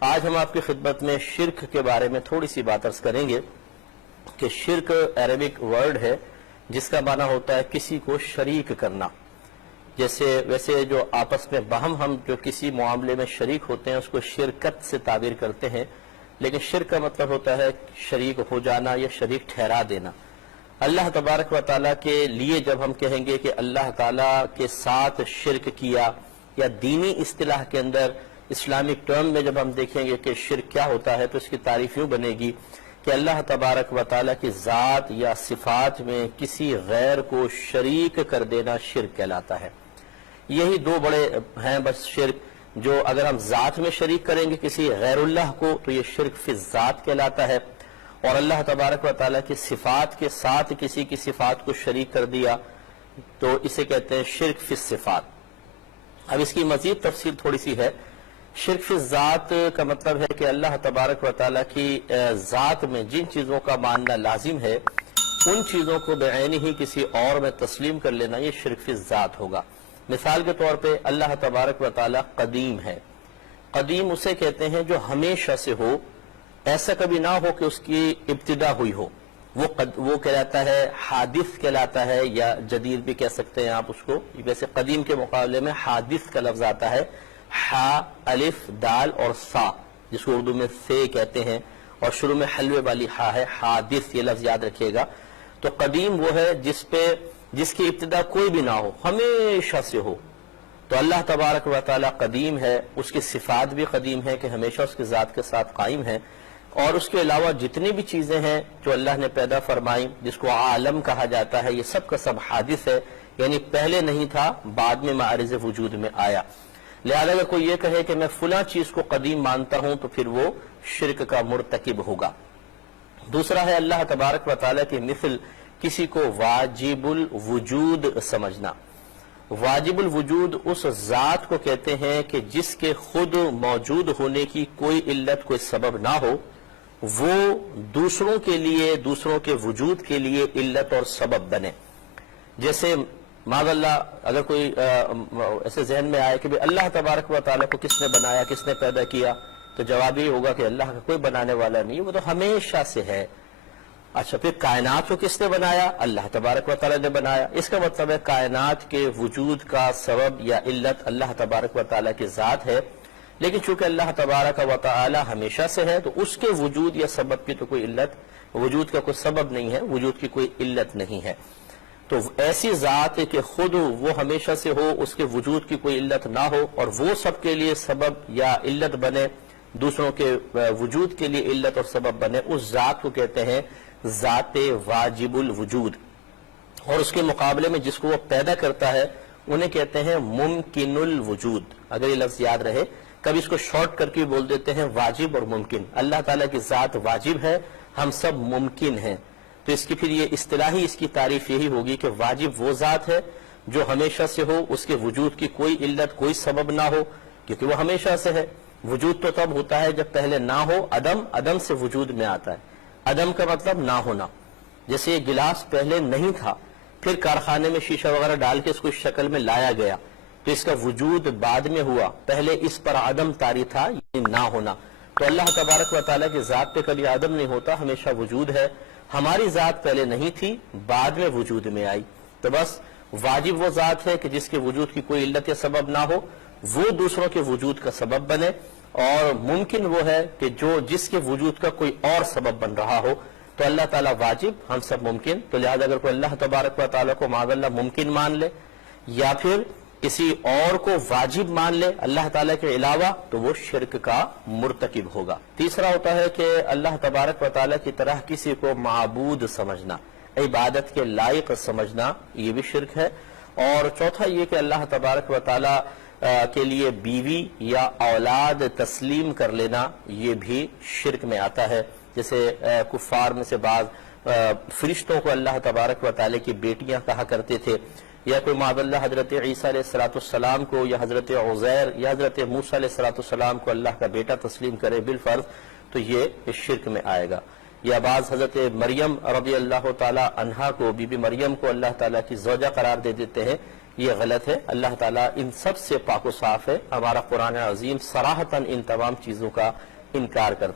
آج ہم آپ کی خدمت میں شرک کے بارے میں تھوڑی سی بات عرض کریں گے کہ شرک عربک ورڈ ہے جس کا معنی ہوتا ہے کسی کو شریک کرنا. ویسے جو آپس میں باہم ہم جو کسی معاملے میں شریک ہوتے ہیں اس کو شرکت سے تعبیر کرتے ہیں، لیکن شرک کا مطلب ہوتا ہے شریک ہو جانا یا شریک ٹھہرا دینا. اللہ تبارک و تعالیٰ کے لیے جب ہم کہیں گے کہ اللہ تعالیٰ کے ساتھ شرک کیا، یا دینی اصطلاح کے اندر اسلامک ٹرم میں جب ہم دیکھیں گے کہ شرک کیا ہوتا ہے، تو اس کی تعریف یوں بنے گی کہ اللہ تبارک و تعالیٰ کی ذات یا صفات میں کسی غیر کو شریک کر دینا شرک کہلاتا ہے. یہی دو بڑے ہیں بس شرک. جو اگر ہم ذات میں شریک کریں گے کسی غیر اللہ کو تو یہ شرک فی الذات کہلاتا ہے، اور اللہ تبارک و تعالیٰ کی صفات کے ساتھ کسی کی صفات کو شریک کر دیا تو اسے کہتے ہیں شرک فی الصفات. اب اس کی مزید تفصیل تھوڑی سی ہے. شرک فی الذات کا مطلب ہے کہ اللہ تبارک و تعالیٰ کی ذات میں جن چیزوں کا ماننا لازم ہے ان چیزوں کو بعین ہی کسی اور میں تسلیم کر لینا، یہ شرک فی الذات ہوگا. مثال کے طور پہ اللہ تبارک و تعالیٰ قدیم ہے. قدیم اسے کہتے ہیں جو ہمیشہ سے ہو، ایسا کبھی نہ ہو کہ اس کی ابتدا ہوئی ہو. وہ کہلاتا ہے حادث کہلاتا ہے، یا جدید بھی کہہ سکتے ہیں آپ اس کو. ویسے قدیم کے مقابلے میں حادث کا لفظ آتا ہے، حا الف دال اور سا، جس کو اردو میں سے کہتے ہیں، اور شروع میں حلوے والی ہا ہے. حادث یہ لفظ یاد رکھیے گا. تو قدیم وہ ہے جس کی ابتدا کوئی بھی نہ ہو، ہمیشہ سے ہو. تو اللہ تبارک و تعالیٰ قدیم ہے، اس کی صفات بھی قدیم ہے کہ ہمیشہ اس کی ذات کے ساتھ قائم ہے. اور اس کے علاوہ جتنی بھی چیزیں ہیں جو اللہ نے پیدا فرمائی، جس کو عالم کہا جاتا ہے، یہ سب کا سب حادث ہے، یعنی پہلے نہیں تھا، بعد میں معرض وجود میں آیا. لہذا اگر کوئی یہ کہے کہ میں فلاں چیز کو قدیم مانتا ہوں تو پھر وہ شرک کا مرتکب ہوگا. دوسرا ہے اللہ تبارک و تعالیٰ کی مثل کسی کو واجب الوجود سمجھنا. واجب الوجود اس ذات کو کہتے ہیں کہ جس کے خود موجود ہونے کی کوئی علت کوئی سبب نہ ہو، وہ دوسروں کے لیے، دوسروں کے وجود کے لیے علت اور سبب بنے. جیسے معاذ اللہ اگر کوئی ایسے ذہن میں آئے کہ اللہ تبارک و تعالیٰ کو کس نے بنایا، کس نے پیدا کیا، تو جواب یہ ہوگا کہ اللہ کا کوئی بنانے والا نہیں، وہ تو ہمیشہ سے ہے. اچھا، پھر کائنات کو کس نے بنایا؟ اللہ تبارک و تعالیٰ نے بنایا. اس کا مطلب ہے کائنات کے وجود کا سبب یا علت اللہ تبارک و تعالیٰ کی ذات ہے. لیکن چونکہ اللہ تبارک و تعالیٰ ہمیشہ سے ہے تو اس کے وجود یا سبب کی تو کوئی علت، وجود کا کوئی سبب نہیں ہے، وجود کی کوئی علت نہیں ہے. تو ایسی ذات ہے کہ خود وہ ہمیشہ سے ہو، اس کے وجود کی کوئی علت نہ ہو، اور وہ سب کے لیے سبب یا علت بنے، دوسروں کے وجود کے لیے علت اور سبب بنے، اس ذات کو کہتے ہیں ذات واجب الوجود. اور اس کے مقابلے میں جس کو وہ پیدا کرتا ہے انہیں کہتے ہیں ممکن الوجود. اگر یہ لفظ یاد رہے، کبھی اس کو شارٹ کر کے بول دیتے ہیں واجب اور ممکن. اللہ تعالیٰ کی ذات واجب ہے، ہم سب ممکن ہیں. تو اس کی پھر یہ اصطلاحی اس کی تعریف یہی ہوگی کہ واجب وہ ذات ہے جو ہمیشہ سے ہو، اس کے وجود کی کوئی علت کوئی سبب نہ ہو، کیونکہ وہ ہمیشہ سے ہے. وجود تو تب ہوتا ہے جب پہلے نہ ہو. عدم سے وجود میں آتا ہے. عدم کا مطلب نہ ہونا. جیسے یہ گلاس پہلے نہیں تھا، پھر کارخانے میں شیشہ وغیرہ ڈال کے اس کو اس شکل میں لایا گیا تو اس کا وجود بعد میں ہوا، پہلے اس پر عدم طاری تھا، یہ نہ ہونا. تو اللہ تبارک و تعالیٰ کی ذات پہ کبھی عدم نہیں ہوتا، ہمیشہ وجود ہے. ہماری ذات پہلے نہیں تھی، بعد میں وجود میں آئی. تو بس واجب وہ ذات ہے کہ جس کے وجود کی کوئی علت یا سبب نہ ہو، وہ دوسروں کے وجود کا سبب بنے. اور ممکن وہ ہے کہ جس کے وجود کا کوئی اور سبب بن رہا ہو. تو اللہ تعالیٰ واجب، ہم سب ممکن. تو لہذا اگر کوئی اللہ تبارک و تعالیٰ کو معاذ اللہ ممکن مان لے یا پھر کسی اور کو واجب مان لے اللہ تعالیٰ کے علاوہ، تو وہ شرک کا مرتکب ہوگا. تیسرا ہوتا ہے کہ اللہ تبارک و تعالیٰ کی طرح کسی کو معبود سمجھنا، عبادت کے لائق سمجھنا، یہ بھی شرک ہے. اور چوتھا یہ کہ اللہ تبارک و تعالیٰ کے لیے بیوی یا اولاد تسلیم کر لینا، یہ بھی شرک میں آتا ہے. جیسے کفار میں سے بعض فرشتوں کو اللہ تبارک و تعالیٰ کی بیٹیاں کہا کرتے تھے، یا کوئی معاذ اللہ حضرت عیسیٰ علیہ السلام کو یا حضرت عزیر یا حضرت موسیٰ علیہ السلام کو اللہ کا بیٹا تسلیم کرے بالفرض، تو یہ شرک میں آئے گا. یا بعض حضرت مریم رضی اللہ تعالی عنہا کو، بی بی مریم کو اللہ تعالیٰ کی زوجہ قرار دے دیتے ہیں یہ غلط ہے. اللہ تعالیٰ ان سب سے پاک و صاف ہے. ہمارا قرآن عظیم صراحتاً ان تمام چیزوں کا انکار کرتا ہے.